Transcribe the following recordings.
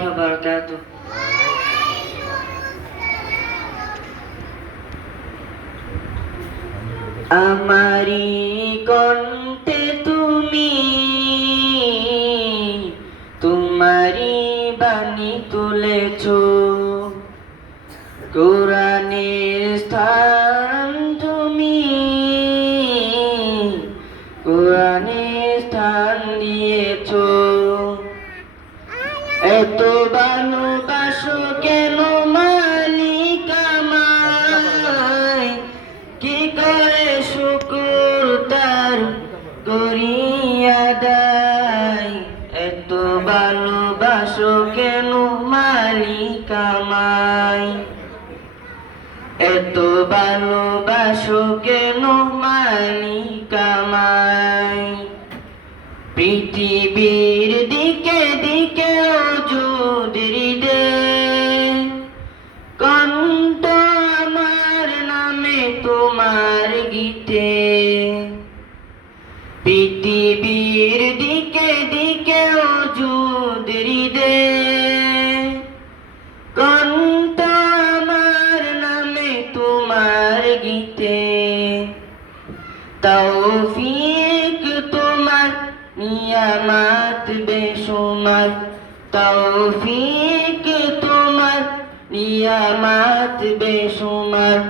wabarakatuh. আমারি কণ্ঠে তুমি তোমারি বাণী তুলেছ, কোরআনের স্থান তুমি কোরআনের স্থান দিয়েছ। এত ভালোবাসো কেন মালিক আমায়, কি করে শুকর তার করি আদায়। এত ভালোবাসো কেন মালিক আমায়, এত ভালোবাসো কেন মালিক আমায়। পৃথিবীর দিকে দিকে ওজুদ হৃদে, কণ্ঠ আমার নামে তোমার গীতে। পৃথিবীর দিকে দিকে ওজুদ হৃদে, কণ্ঠ আমার নামে তোমার গীতে। তৌফিক তোমার নিয়ামত বেশুমার, তৌফিক তোমার নিয়ামত বেশুমার।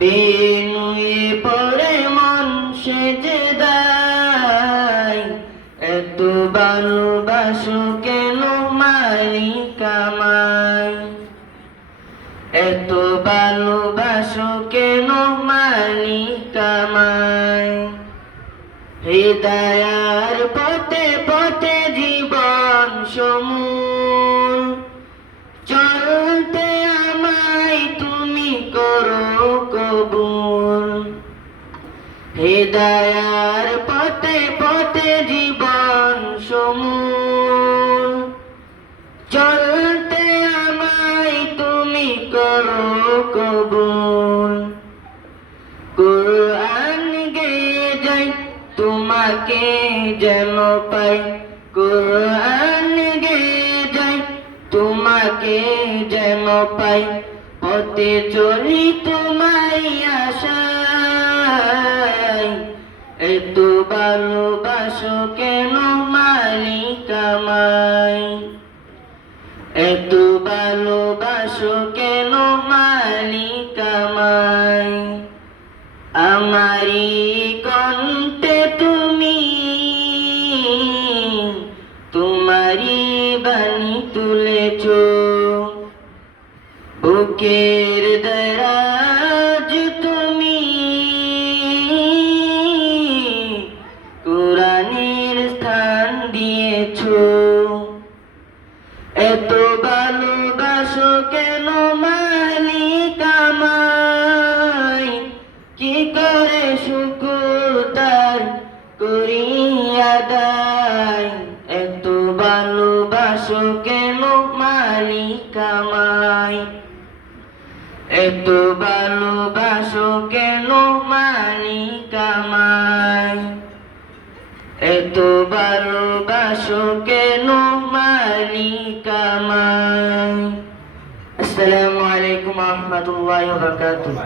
বেনুয়ে পড়ে মন সেজদায়, এত ভালোবাসো কেন মালিক আমায়, এত ভালোবাসো কেন মালিক আমায়। হৃদয়ার পথে পথে জীবন সমূল, চলতে আমায় তুমি করো কবুল। হৃদয়ার পথে পথে জীবন সমূল, চলতে আমায় তুমি করো কবুল। কুরআন গেয়ে যাই তোমাকে যেন পাই, কুরআন গেয়ে যাই তোমাকে যেন পাই। পথে চলি তোমায় আশায়, এত ভালোবাসো কেন মালিক আমায়, এত ভালোবাসো কেন মালিক আমায়। আমারি কণ্ঠে তুমি তোমারি বাণী তুলেছ, বুকের দরাজ তুমি কোরআনের স্থান দিয়েছ। এত ভালোবাসো কেন মালিক আমায়, কি করে শুকর তার করি আদায়। এত ভালোবাসো কেন মালিক আমায়, এত ভালোবাসো কেন মালিক আমায়, এত ভালোবাসো কেন মালিক আমায়। আসসালামু আলাইকুম ওয়া রাহমাতুল্লাহি ওয়া বারাকাতুহু।